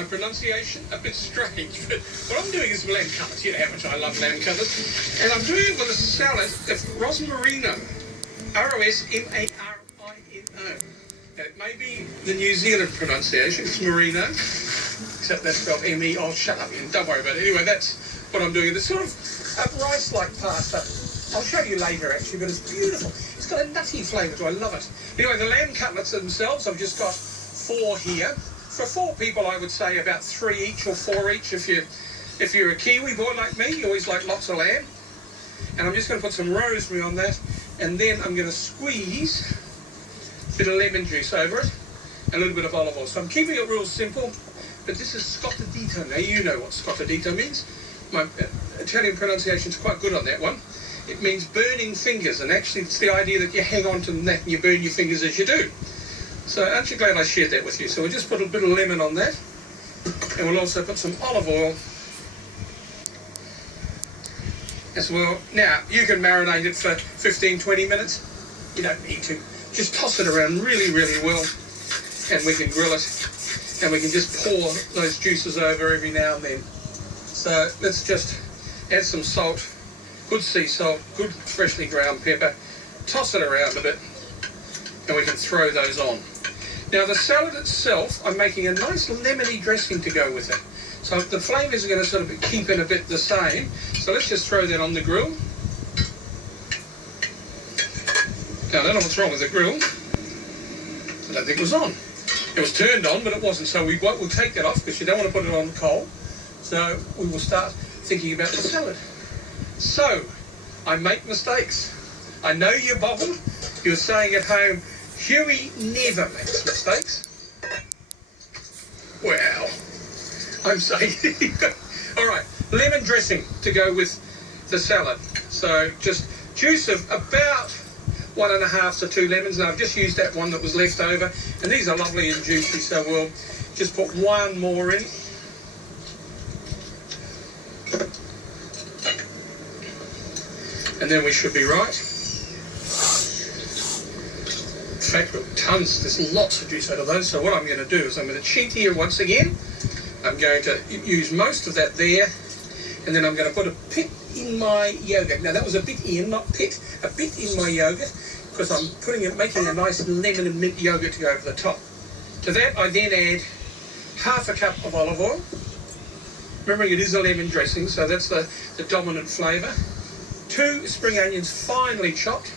my pronunciation a bit strange, but what I'm doing is lamb cutlets. You know how much I love lamb cutlets. And I'm doing it with a salad of Rosmarino, Rosmarino. And it may be the New Zealand pronunciation, it's Marino, except that's spelled M-E. Oh, shut up, Ian, don't worry about it. Anyway, that's what I'm doing. It's sort of a rice-like pasta. I'll show you later, actually, but it's beautiful. It's got a nutty flavour, so I love it. Anyway, the lamb cutlets themselves, I've just got 4 here. For 4 people, I would say about 3 each or 4 each. If you're a Kiwi boy like me, you always like lots of lamb. And I'm just going to put some rosemary on that, and then I'm going to squeeze a bit of lemon juice over it, and a little bit of olive oil. So I'm keeping it real simple, but this is scottadito. Now, you know what scottadito means. My Italian pronunciation is quite good on that one. It means burning fingers, and actually it's the idea that you hang on to the neck and you burn your fingers as you do. So aren't you glad I shared that with you? So we'll just put a bit of lemon on that, and we'll also put some olive oil as well. Now, you can marinate it for 15-20 minutes. You don't need to. Just toss it around really, really well, and we can grill it, and we can just pour those juices over every now and then. So let's just add some salt, good sea salt, good freshly ground pepper, toss it around a bit, and we can throw those on. Now the salad itself, I'm making a nice lemony dressing to go with it. So the flavours are going to sort of keep it a bit the same. So let's just throw that on the grill. Now I don't know what's wrong with the grill. I don't think it was on. It was turned on, but it wasn't. So we'll take that off because you don't want to put it on coal. So we will start thinking about the salad. So, I make mistakes. I know you're boggled. You're saying at home, Huey never makes mistakes. Well, I'm saying, all right, lemon dressing to go with the salad. So just juice of about 1.5 to 2 lemons. Now I've just used that one that was left over, and these are lovely and juicy, so we'll just put 1 more in. And then we should be right. In fact, tons, there's lots of juice out of those. So what I'm going to do is I'm going to cheat here once again. I'm going to use most of that there, and then I'm going to put a bit in my yogurt. Now that was a bit in, not pit, a bit in my yogurt, because I'm making a nice lemon and mint yogurt to go over the top. To that I then add 1/2 cup of olive oil. Remembering it is a lemon dressing, so that's the dominant flavour. 2 spring onions finely chopped,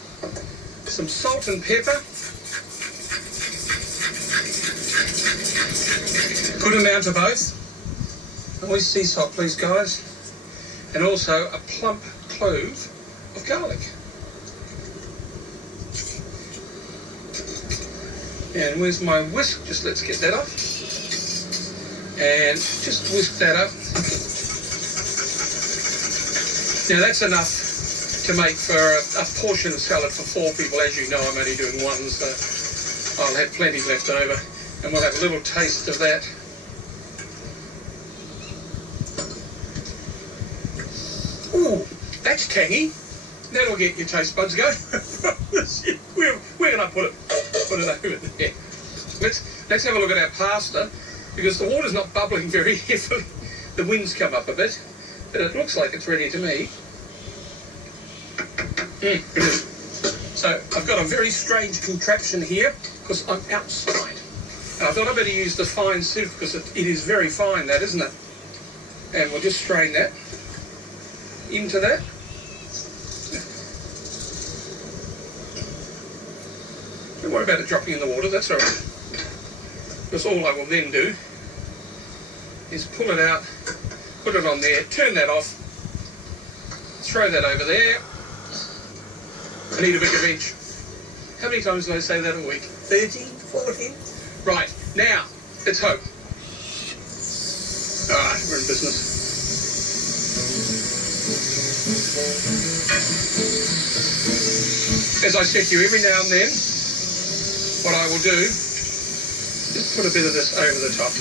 some salt and pepper, good amount of both, always sea salt please guys, and also a plump clove of garlic. And where's my whisk? Just let's get that up, and just whisk that up. Now that's enough to make for a portion of salad for 4 people. As you know, I'm only doing 1, so I'll have plenty left over, and we'll have a little taste of that. Ooh, that's tangy. That'll get your taste buds going. Where can I put it? Put it over there. Let's have a look at our pasta, because the water's not bubbling very heavily. The wind's come up a bit, but it looks like it's ready to me. So I've got a very strange contraption here because I'm outside, and I thought I'd better use the fine sieve because it is very fine, that, isn't it? And we'll just strain that into that. Don't worry about it dropping in the water, that's all right, because all I will then do is pull it out, put it on there, turn that off, throw that over there. I need a bigger bench. How many times did I say that a week? 13, 14? Right, now, let's hope. Alright, we're in business. As I said to you, every now and then, what I will do is put a bit of this over the top.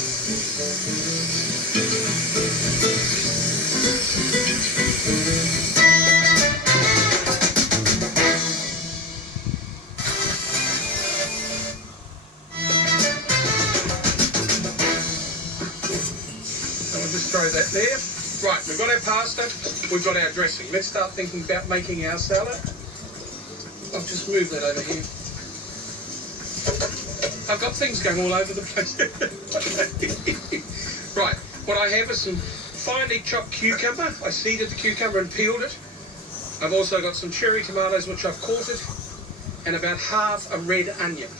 there. Right, we've got our pasta, we've got our dressing. Let's start thinking about making our salad. I'll just move that over here. I've got things going all over the place. Right, what I have is some finely chopped cucumber. I seeded the cucumber and peeled it. I've also got some cherry tomatoes which I've quartered, and about half a red onion,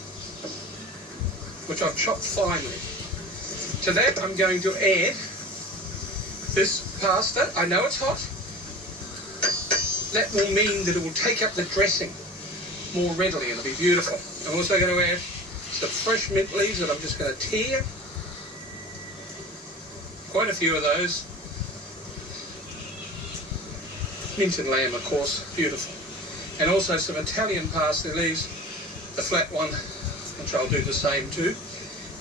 which I've chopped finely. To that I'm going to add this pasta. I know it's hot. That will mean that it will take up the dressing more readily and it'll be beautiful. I'm also going to add some fresh mint leaves that I'm just going to tear. Quite a few of those. Mint and lamb, of course, beautiful. And also some Italian parsley leaves, the flat one, which I'll do the same too.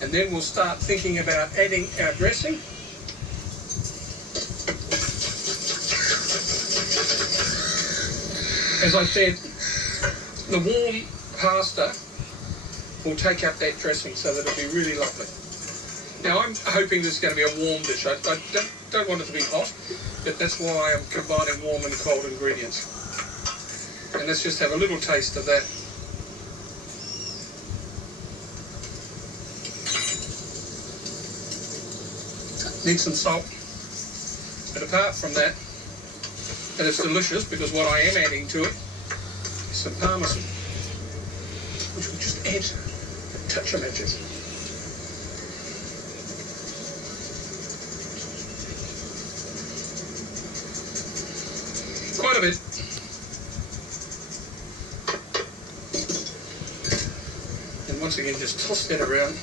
And then we'll start thinking about adding our dressing. As I said, the warm pasta will take up that dressing so that it'll be really lovely. Now I'm hoping this is going to be a warm dish. I don't want it to be hot, but that's why I'm combining warm and cold ingredients. And let's just have a little taste of that. Need some salt. But apart from that, and it's delicious because what I am adding to it is some parmesan, which will just add a touch of magic. Quite a bit. And once again, just toss that around.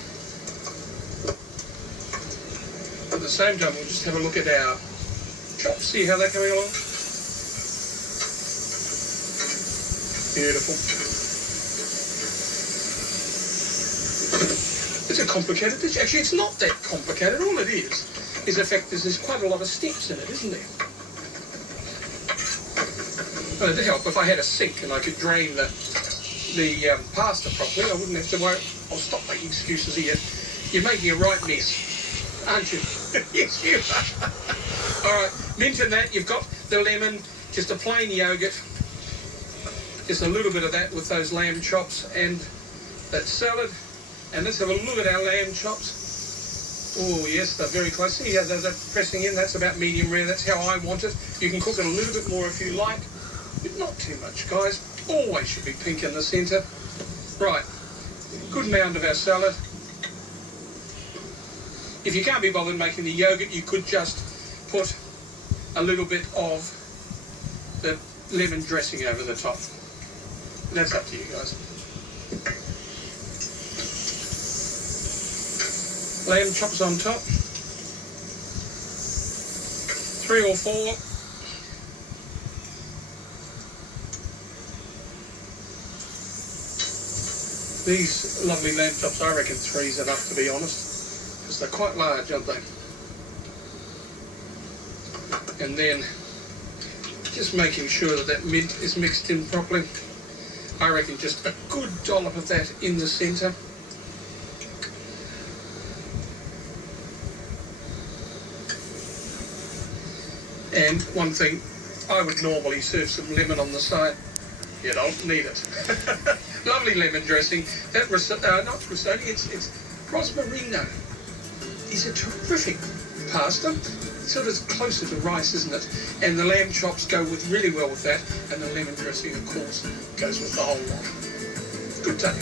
At the same time, we'll just have a look at our chops, see how they're coming along. Beautiful. It's a complicated dish. Actually, it's not that complicated. All it is the fact that there's quite a lot of steps in it, isn't there? Well, it'd help if I had a sink and I could drain the pasta properly. I wouldn't have to worry. I'll stop making excuses here. You're making a right mess, aren't you? Yes, you are. All right, mint in that. You've got the lemon, just a plain yogurt, just a little bit of that with those lamb chops and that salad. And let's have a look at our lamb chops. Oh, yes, they're very close. See how they're pressing in? That's about medium rare. That's how I want it. You can cook it a little bit more if you like, but not too much, guys. Always should be pink in the centre. Right, good mound of our salad. If you can't be bothered making the yogurt, you could just put a little bit of the lemon dressing over the top. That's up to you guys. Lamb chops on top. 3 or 4. These lovely lamb chops, I reckon 3's enough, to be honest, because they're quite large, aren't they? And then just making sure that that mint is mixed in properly. I reckon just a good dollop of that in the centre. And one thing, I would normally serve some lemon on the side. You don't need it. Lovely lemon dressing. That not risotto, it's rosmarino. It's a terrific pasta. Sort of closer to rice, isn't it? And the lamb chops go really well with that. And the lemon dressing, of course, goes with the whole lot. Good day.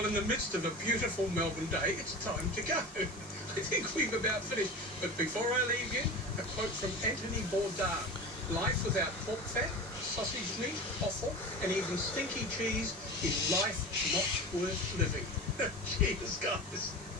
Well, in the midst of a beautiful Melbourne day, it's time to go. I think we've about finished. But before I leave you, a quote from Anthony Bourdain. Life without pork fat, sausage meat, offal, and even stinky cheese is life not worth living. Cheers, guys.